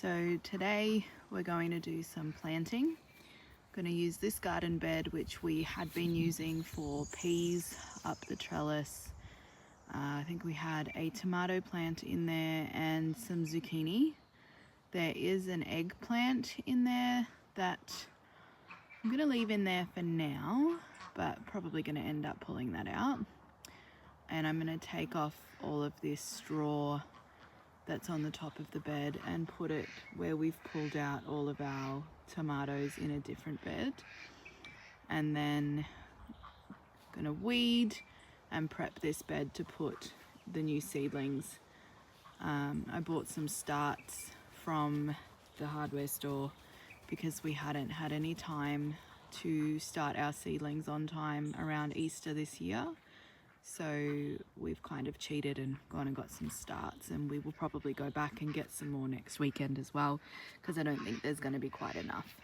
So today we're going to do some planting. I'm going to use this garden bed which we had been using for peas up the trellis. I think we had a tomato plant in there and some zucchini. There is an eggplant in there that I'm going to leave in there for now, but probably going to end up pulling that out. And I'm going to take off all of this straw that's on the top of the bed and put it where we've pulled out all of our tomatoes in a different bed. And then I'm going to weed and prep this bed to put the new seedlings. I bought some starts from the hardware store because we hadn't had any time to start our seedlings on time around Easter this year. So we've kind of cheated and gone and got some starts, and we will probably go back and get some more next weekend as well, because I don't think there's going to be quite enough.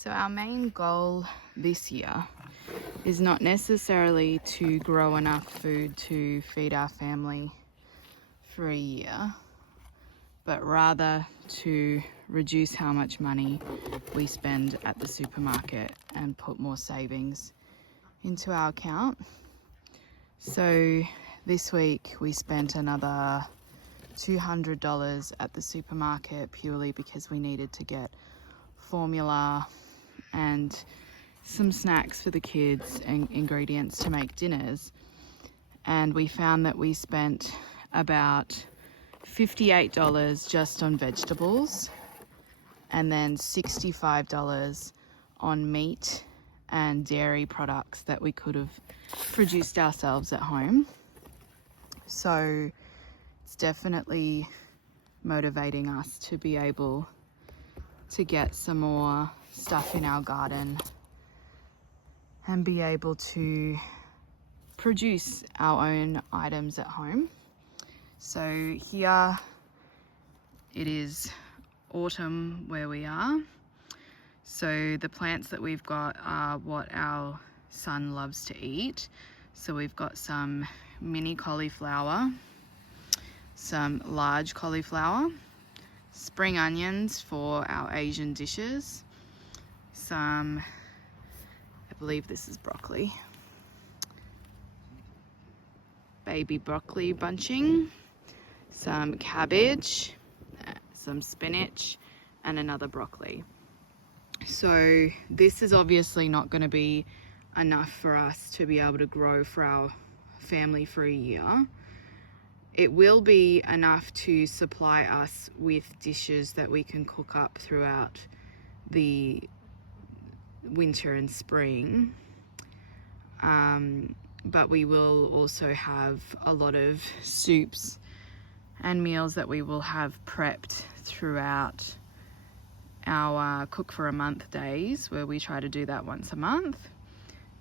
So our main goal this year is not necessarily to grow enough food to feed our family for a year, but rather to reduce how much money we spend at the supermarket and put more savings into our account. So this week we spent another $200 at the supermarket purely because we needed to get formula and some snacks for the kids and ingredients to make dinners. And we found that we spent about $58 just on vegetables and then $65 on meat and dairy products that we could have produced ourselves at home. So it's definitely motivating us to be able to get some more stuff in our garden and be able to produce our own items at home. So here it is autumn where we are. So the plants that we've got are what our son loves to eat. So we've got some mini cauliflower, some large cauliflower, spring onions for our Asian dishes, some, I believe this is broccoli, baby broccoli bunching, some cabbage, some spinach, and another broccoli. So this is obviously not going to be enough for us to be able to grow for our family for a year. It will be enough to supply us with dishes that we can cook up throughout the winter and spring. But we will also have a lot of soups and meals that we will have prepped throughout our cook for a month days, where we try to do that once a month,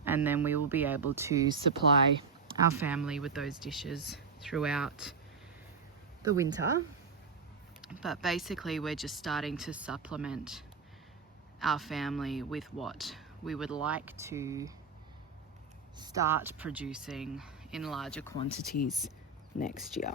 and then we will be able to supply our family with those dishes throughout the winter. But basically we're just starting to supplement our family with what we would like to start producing in larger quantities next year.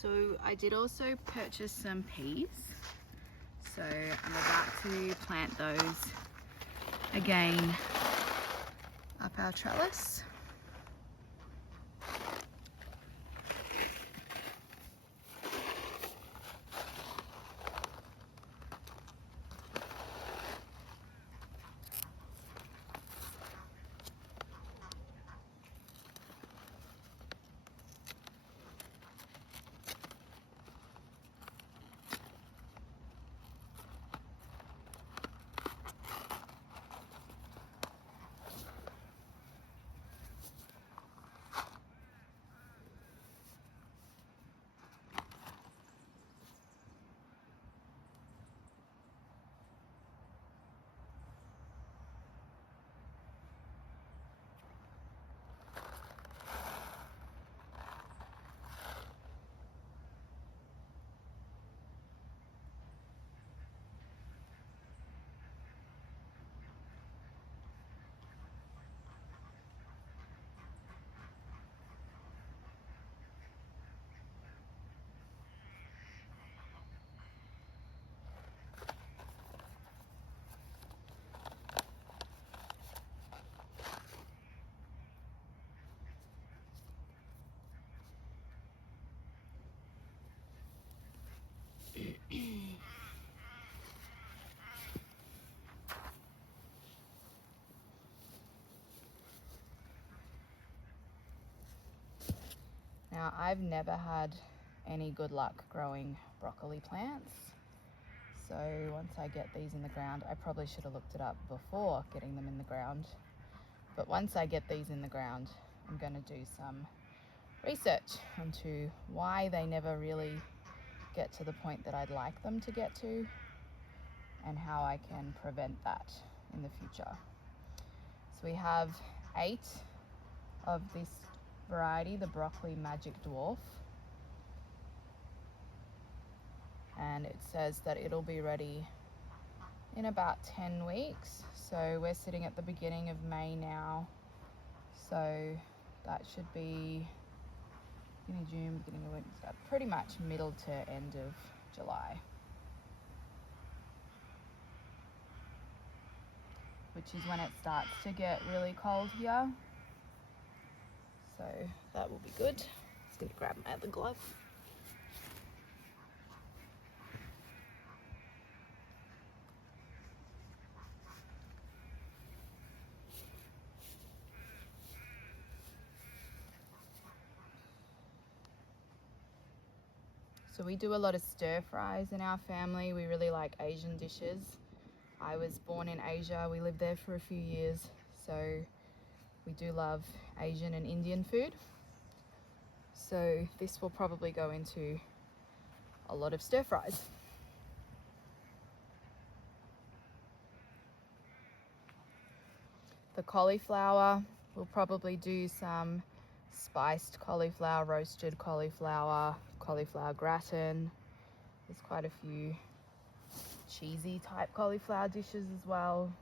So I did also purchase some peas. So I'm about to plant those again up our trellis. Now, I've never had any good luck growing broccoli plants. So once I get these in the ground, I probably should have looked it up before getting them in the ground. But once I get these in the ground, I'm going to do some research into why they never really get to the point that I'd like them to get to, and how I can prevent that in the future. So we have 8 of this variety, the Broccoli Magic Dwarf. And it says that it'll be ready in about 10 weeks. So we're sitting at the beginning of May now. So that should be beginning of June, beginning of winter, pretty much middle to end of July. Which is when it starts to get really cold here. So that will be good. Just gonna grab my other glove. So we do a lot of stir fries in our family. We really like Asian dishes. I was born in Asia. We lived there for a few years. So we do love Asian and Indian food. So this will probably go into a lot of stir fries. The cauliflower, we'll probably do some spiced cauliflower, roasted cauliflower, cauliflower gratin. There's quite a few cheesy type cauliflower dishes as well.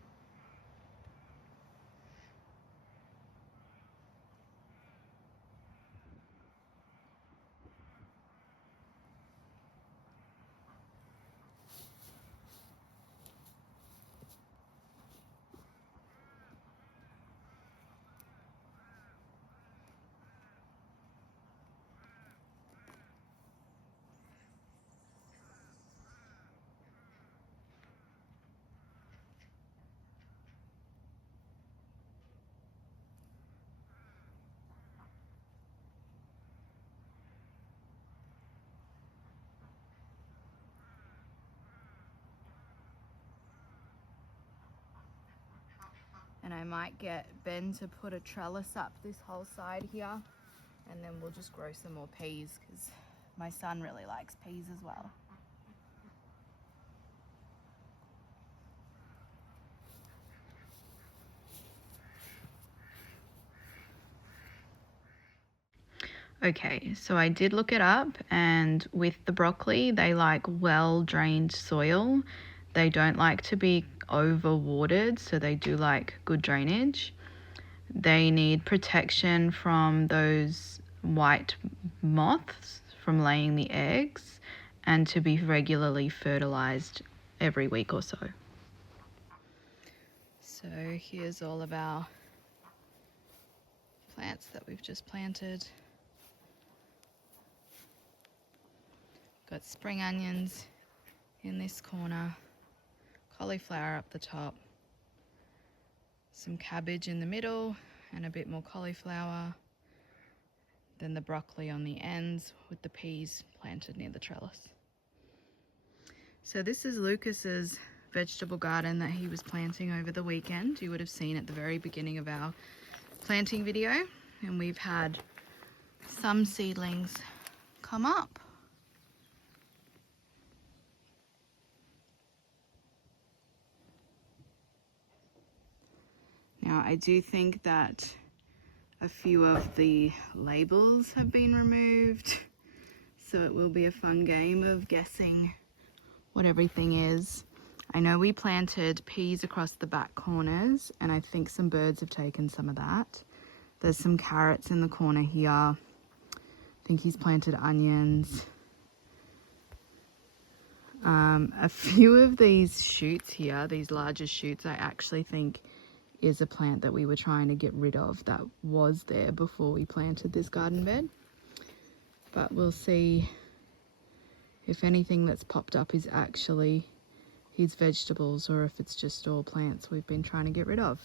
And I might get Ben to put a trellis up this whole side here, and then we'll just grow some more peas because my son really likes peas as well. Okay, so I did look it up, and with the broccoli, they like well-drained soil. They don't like to be over-watered, so they do like good drainage. They need protection from those white moths from laying the eggs, and to be regularly fertilized every week or so. So here's all of our plants that we've just planted. Got spring onions in this corner, cauliflower up the top, some cabbage in the middle, and a bit more cauliflower. Then the broccoli on the ends with the peas planted near the trellis. So this is Lucas's vegetable garden that he was planting over the weekend. You would have seen at the very beginning of our planting video, and we've had some seedlings come up. Now, I do think that a few of the labels have been removed, so it will be a fun game of guessing what everything is. I know we planted peas across the back corners, and I think some birds have taken some of that. There's some carrots in the corner here. I think he's planted onions. A few of these shoots here, these larger shoots, I actually think is a plant that we were trying to get rid of that was there before we planted this garden bed. But we'll see if anything that's popped up is actually his vegetables or if it's just all plants we've been trying to get rid of.